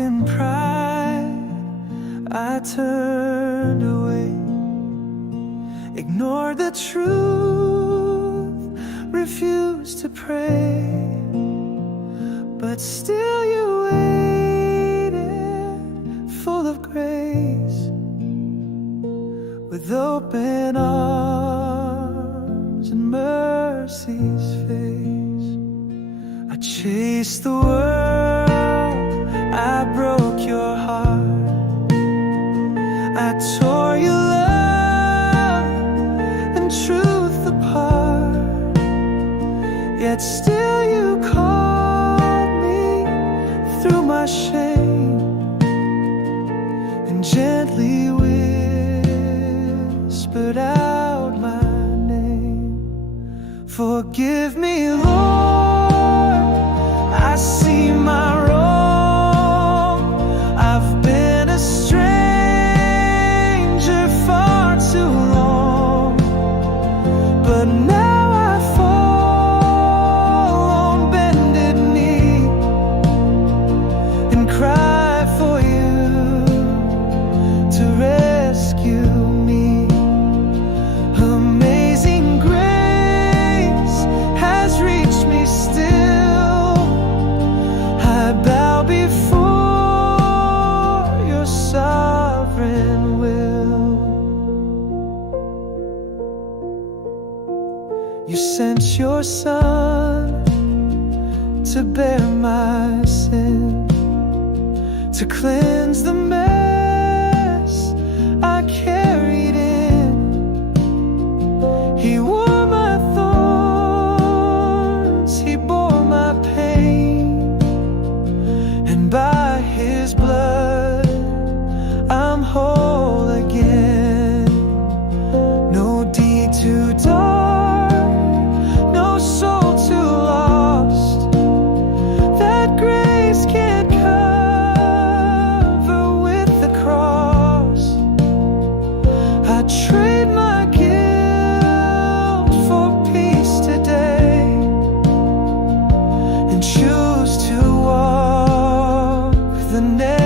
in pride, I turned away, ignored the truth, refused to pray. But still you waited, full of grace, with open arms and mercy's face. I chased the world, I broke your heart, I tore your love and truth apart. Yet still you called me through my shame and gently whispered out my name. Forgive me, Lord, I see my wrong. I've been a stranger far too long, but now I fall on bended knee and cry for you to rescue me. Amazing grace has reached me still. I bow before your sovereign will. You sent your Son to bear my sin, to cleanse the mess I carried in. He wore my thorns, he bore my pain, and by his blood I'm whole again. No deed too dark, no soul too lost, that grace can't cover with the cross. I trade my guilt for peace today and choose to walk the next